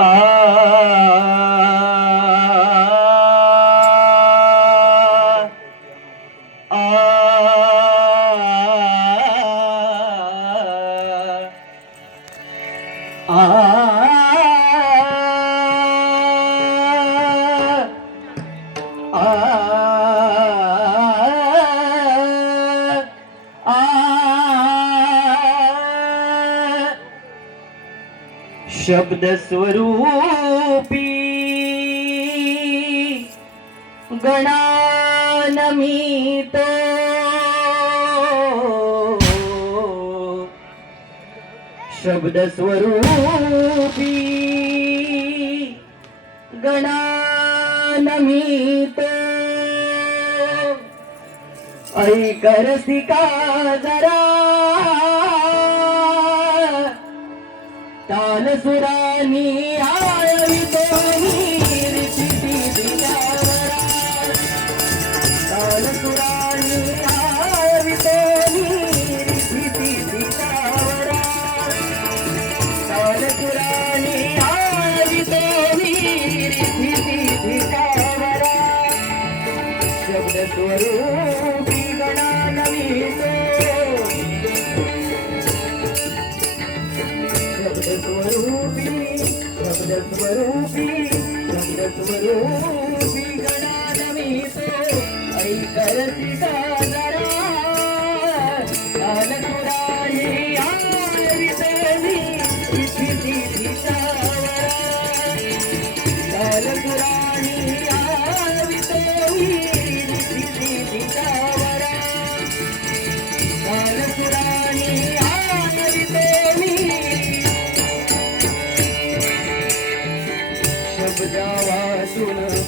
ah. शब्द स्वरूपी गणानमीत। शब्द स्वरूपी गणानमीत। ऐ करसिका जरा सुरानी స్వరూపి చంద్రస్వరూపి గణానమీతో ఐకరసి కాదా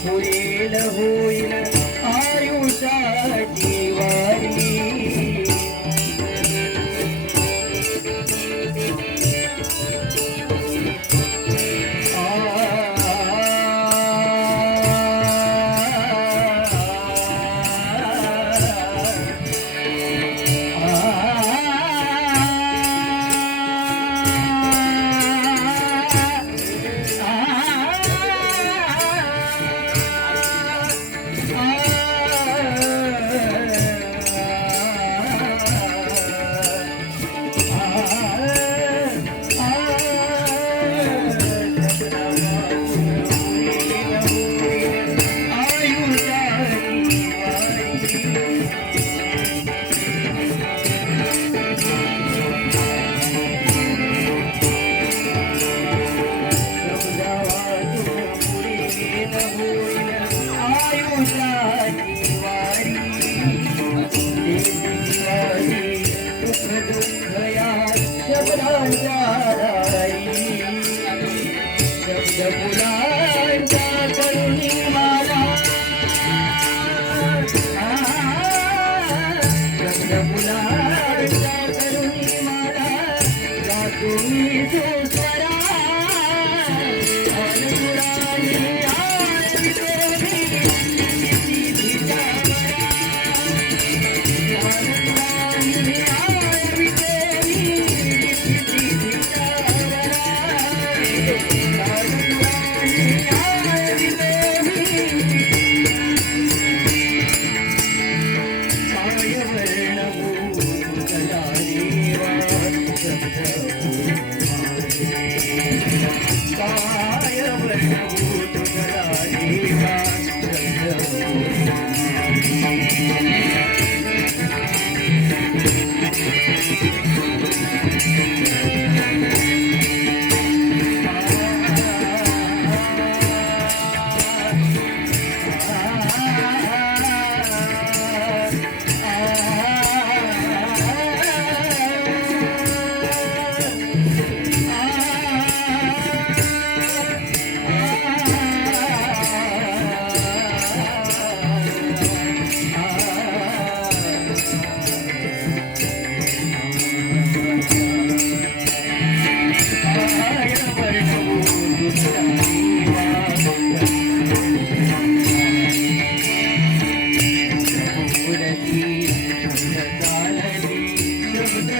पुरेल होईल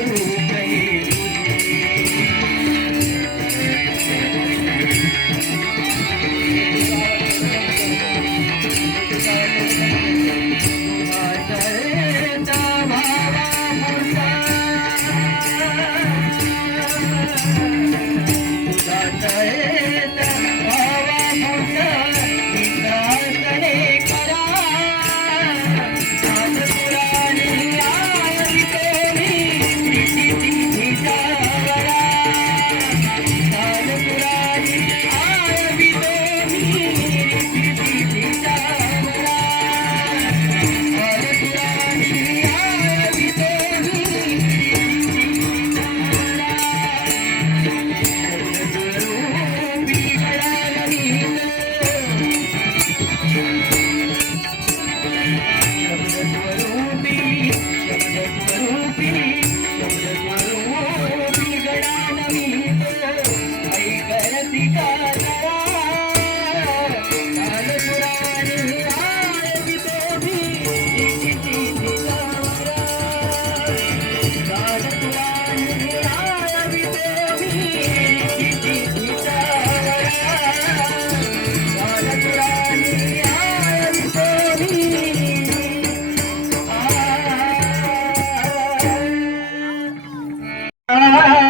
Amen. Ah.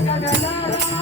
de la